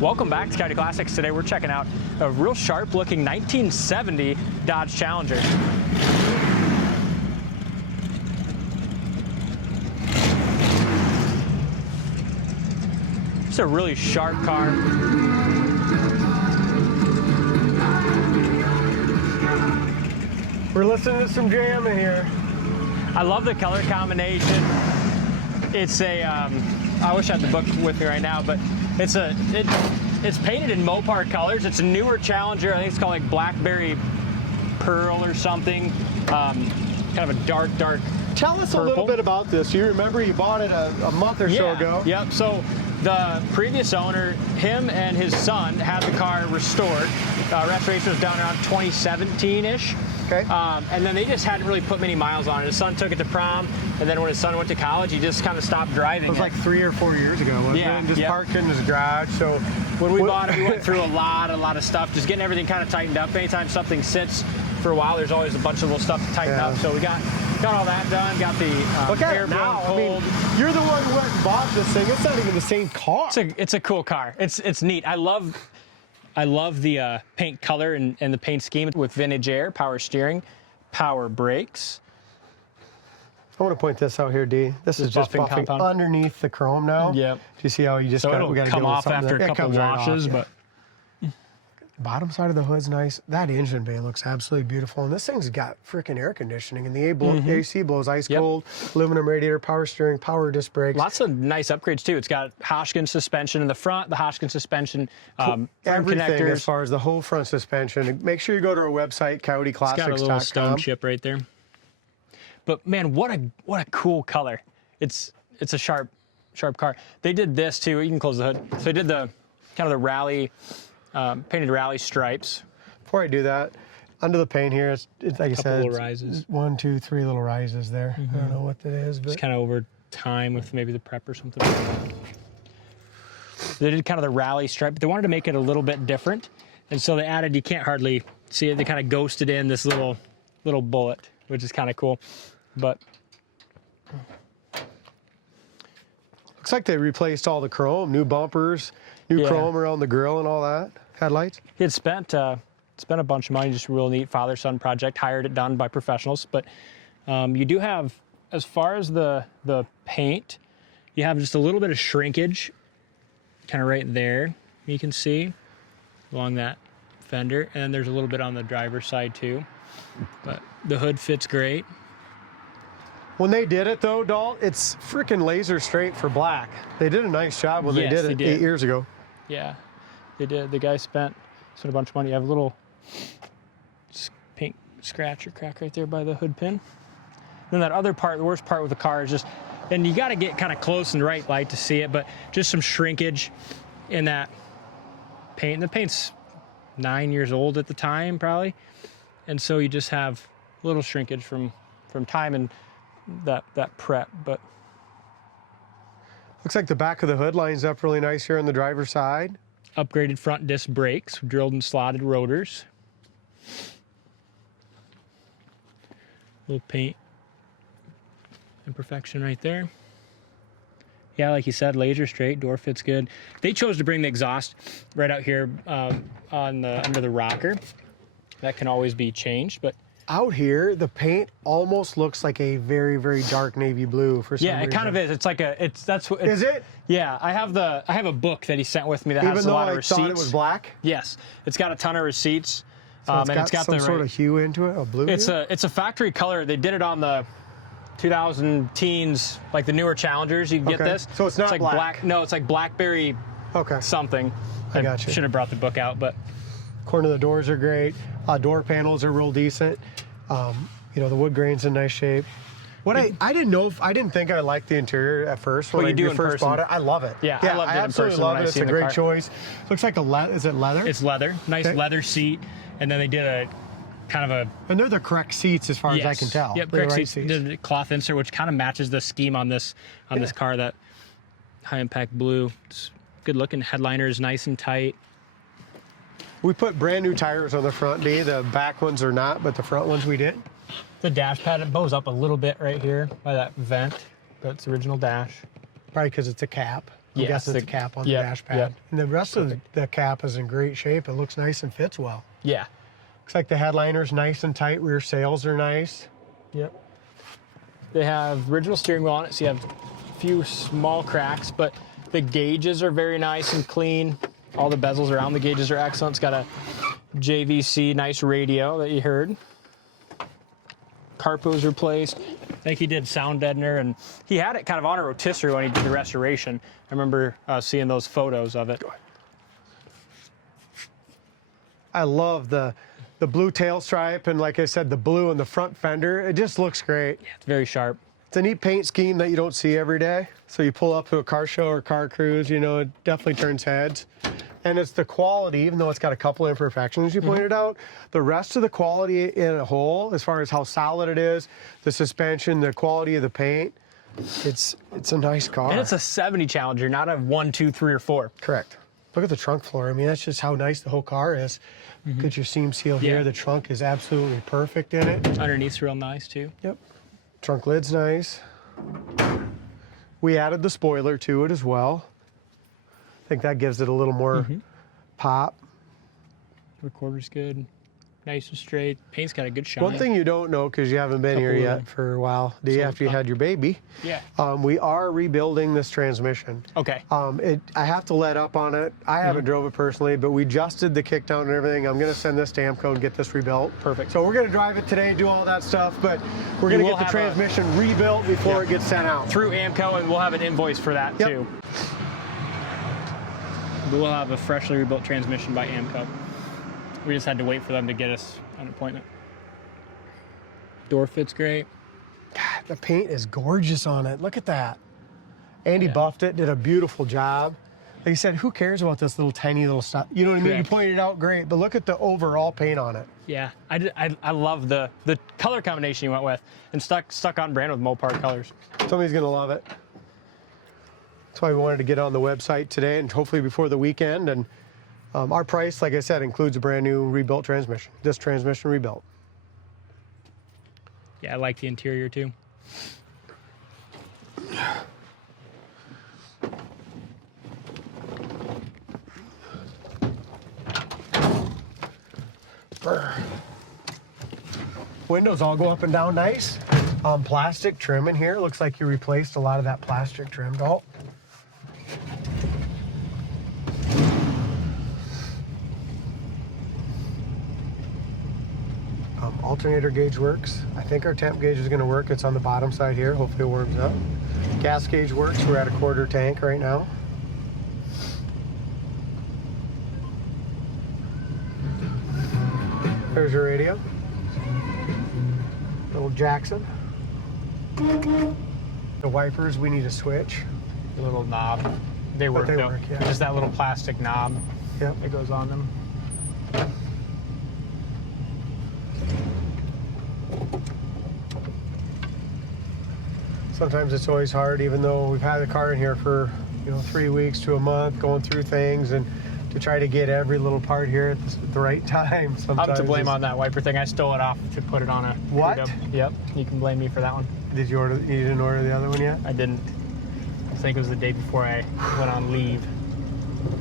Welcome back to Coyote Classics. Today we're checking out a real sharp looking 1970 Dodge Challenger. It's a really sharp car. We're listening to some jam in here. I love the color combination. It's a, I wish I had the book with me right now, but it's painted in Mopar colors. It's a newer Challenger. I think it's called like Blackberry Pearl or something. Kind of a dark Tell us purple. a little bit about this. You remember you bought it a month or so ago. Yep. So the previous owner, him and his son, had the car restored. Restoration was done around 2017-ish. Okay. And then they just hadn't really put many miles on it. His son took it to prom, and then when his son went to college, he just kind of stopped driving It was like 3 or 4 years ago, wasn't it? And just parked in his garage. So when we bought it, we went through a lot of stuff, just getting everything kind of tightened up. Anytime something sits for a while, there's always a bunch of little stuff to tighten up. So we got all that done. Got the air blown cold. I mean, you're the one who went and bought this thing. It's not even the same car. It's a cool car. It's neat. I love the paint color and the paint scheme with vintage air, power steering, power brakes. I want to point this out here, D. This is just buffing compound underneath the chrome now. Yep. Do you see how you just we got to come off after a couple washes, but bottom side of the hood's nice. That engine bay looks absolutely beautiful, and this thing's got freaking air conditioning, and the AC blows ice cold. Aluminum radiator, power steering, power disc brakes. Lots of nice upgrades too. It's got Hotchkis suspension in the front, the Hotchkis suspension everything connectors. as far as the whole front suspension. Make sure you go to our website, coyoteclassics.com. It's got a little stone chip right there. But man, what a cool color. It's a sharp car. They did this too. You can close the hood. So they did the kind of the rally. Painted rally stripes. Before I do that, under the paint here, it's like I said, little rises. 1, 2, 3 little rises there. I don't know what that is, but it's kind of over time with maybe the prep or something. They did kind of the rally stripe, but they wanted to make it a little bit different, and so they added. You can't hardly see it. They kind of ghosted in this little bullet, which is kind of cool. But looks like they replaced all the chrome, new bumpers. New chrome around the grill and all that. Headlights. He had spent a bunch of money, just a real neat father-son project, hired it done by professionals. But you do have, as far as the paint, you have just a little bit of shrinkage, kind of right there, you can see, along that fender. And then there's a little bit on the driver's side too. But the hood fits great. When they did it though, Dalt, it's freaking laser straight for black. They did a nice job when they did it 8 years ago. Yeah, they did. The guy spent a bunch of money. You have a little pink scratch or crack right there by the hood pin. Then that other part, the worst part with the car is just, and you got to get kind of close in the right light to see it, but just some shrinkage in that paint. And the paint's 9 years old at the time, probably. And so you just have a little shrinkage from time and that prep, but. Looks like the back of the hood lines up really nice here on the driver's side. Upgraded front disc brakes, drilled and slotted rotors. Little paint imperfection right there. Yeah, like you said, laser straight, door fits good. They chose to bring the exhaust right out here under the rocker. That can always be changed, but out here, the paint almost looks like a very, very dark navy blue for some reason. Yeah, it kind of is. It's like is it? Yeah, I have a book that he sent with me that has a lot of receipts. Even though I thought it was black? Yes, it's got a ton of receipts. So it's got some sort of hue into it, a blue. It's a factory color. They did it on the 2000 teens, like the newer Challengers. You can get this. So it's not like black. No, it's like Blackberry. Something. I got you. Should have brought the book out, but. Corner of the doors are great. Door panels are real decent. You know, the wood grain's in nice shape. I didn't think I liked the interior at first when I first bought it. I love it. Yeah, I loved it in person. Love it. It's a great choice. Looks like is it leather? It's leather. Nice leather seat, and then they did a kind of a. And they're the correct seats as far as I can tell. Yep, correct seats. The cloth insert, which kind of matches the scheme on this car. That high impact blue. It's good looking. Headliner is nice and tight. We put brand new tires on the front, D. The back ones are not, but the front ones we did. The dash pad, it bows up a little bit right here by that vent, but it's original dash. Probably because it's a cap. I'm guessing it's the cap on the dash pad. And the rest of the cap is in great shape. It looks nice and fits well. Yeah. Looks like the headliner's nice and tight. Rear sails are nice. Yep. They have original steering wheel on it, so you have a few small cracks, but the gauges are very nice and clean. All the bezels around the gauges are excellent. It's got a JVC nice radio that you heard. Carpo was replaced. I think he did sound deadener, and he had it kind of on a rotisserie when he did the restoration. I remember seeing those photos of it. I love the blue tail stripe, and like I said, the blue in the front fender. It just looks great. Yeah, it's very sharp. It's a neat paint scheme that you don't see every day. So you pull up to a car show or car cruise, you know, it definitely turns heads. And it's the quality, even though it's got a couple of imperfections you pointed out, the rest of the quality in a whole, as far as how solid it is, the suspension, the quality of the paint, it's a nice car. And it's a 70 Challenger, not a 1, 2, 3, or 4. Correct. Look at the trunk floor. I mean, that's just how nice the whole car is. Look at your seam seal here. The trunk is absolutely perfect in it. Underneath's real nice, too. Yep. Trunk lid's nice. We added the spoiler to it as well. I think that gives it a little more pop. Recorder's good. Nice and straight. Paint's got a good shine. One thing you don't know, because you haven't been here yet for a while, after you had your baby, we are rebuilding this transmission. Okay. I have to let up on it. I haven't drove it personally, but we just did the kickdown and everything. I'm going to send this to AMCO and get this rebuilt. Perfect. So we're going to drive it today, do all that stuff, but we're going to get the transmission rebuilt before it gets sent out. Through AMCO, and we'll have an invoice for that, too. We'll have a freshly rebuilt transmission by AMCO. We just had to wait for them to get us an appointment. Door fits great. God, the paint is gorgeous on it. Look at that. Andy buffed it, did a beautiful job. Like you said, who cares about this little tiny little stuff? You know what I mean? You pointed it out great, but look at the overall paint on it. Yeah, I love the color combination you went with, and stuck on brand with Mopar colors. Somebody's gonna love it. That's why we wanted to get on the website today, and hopefully before the weekend. And our price, like I said, includes a brand new rebuilt transmission. This transmission rebuilt. Yeah, I like the interior too. Windows all go up and down nice. Plastic trim in here. Looks like you replaced a lot of that plastic trim. Oh. Alternator gauge works. I think our temp gauge is going to work. It's on the bottom side here. Hopefully it warms up. Gas gauge works. We're at a quarter tank right now. There's your radio. Little Jackson. The wipers we need to switch. The little knob. They work, yeah. Just that little plastic knob that goes on them. Sometimes it's always hard, even though we've had the car in here for 3 weeks to a month, going through things, and to try to get every little part here at the right time. Sometimes I'm to blame on that wiper thing. I stole it off to put it on a. What? Yep. You can blame me for that one. Did you order? You didn't order the other one yet? I didn't. I think it was the day before I went on leave.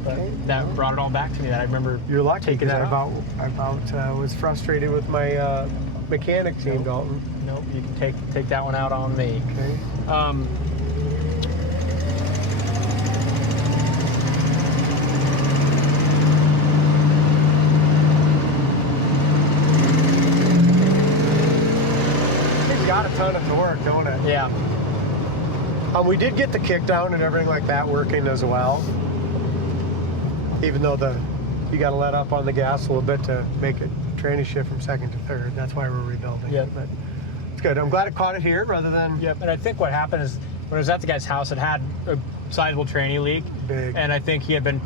But that brought it all back to me. That I remember. You're lucky taking that I was frustrated with my mechanic team, Dalton. Nope, you can take that one out on me. Okay. It's got a ton of torque, don't it? Yeah. We did get the kickdown and everything like that working as well. Even though you got to let up on the gas a little bit to make it tranny shift from second to third. That's why we're rebuilding. Yeah, but it's good. I'm glad it caught it here rather than. Yep. And I think what happened is when I was at the guy's house, it had a sizable tranny leak. Big. And I think he had been,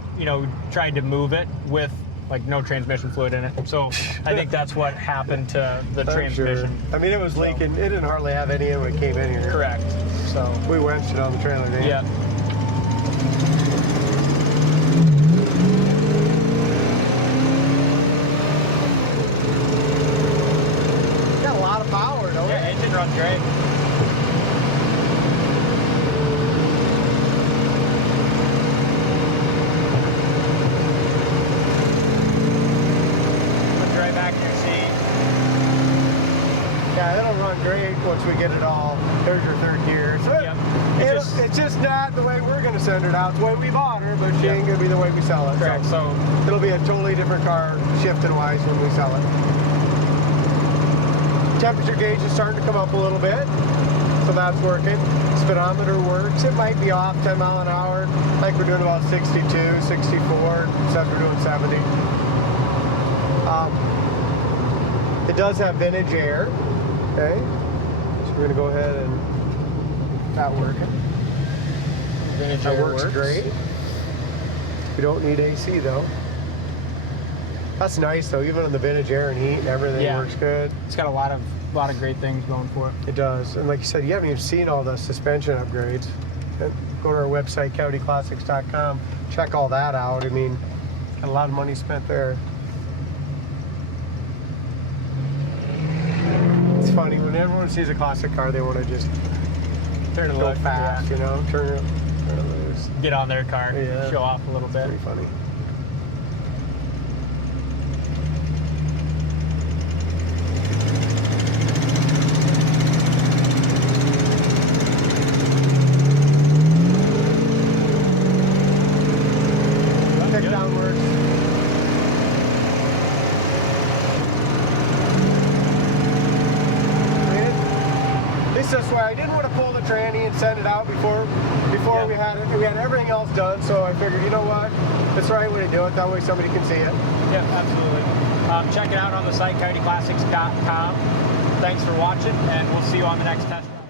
trying to move it with like no transmission fluid in it. So I think that's what happened to the transmission. Sure. I mean, it was leaking. It didn't hardly have any in when it came in here. Correct. So we wrenched it on the trailer, didn't we? Yep. Got a lot of power, don't it? Yeah, engine runs great. great once we get it all. There's your third gear. So Yep. it's just not the way we're going to send it out. It's the way we bought her, but she ain't going to be the way we sell it. Correct. So it'll be a totally different car, shifting-wise, when we sell it. Temperature gauge is starting to come up a little bit, so that's working. Speedometer works. It might be off 10 mile an hour. I think we're doing about 62, 64. Says we're doing 70. It does have vintage air. Okay, so we're gonna go ahead and that working. vintage that air works great. We don't need AC though. That's nice though. Even on the vintage air and heat and everything works good. It's got a lot of great things going for it. It does, and like you said, you haven't even seen all the suspension upgrades. Go to our website, coyoteclassics.com. Check all that out. I mean, got a lot of money spent there. It's funny when everyone sees a classic car, they want to just Turn it go fast, you know, turn it loose. Get on their car, show off a little bit. Pretty funny. Kick downwards. This way. I didn't want to pull the tranny and send it out before we had it. We had everything else done, so I figured, you know what, that's the right way to do it. That way somebody can see it. Yeah, absolutely. Check it out on the site, coyoteclassics.com. Thanks for watching, and we'll see you on the next test drive.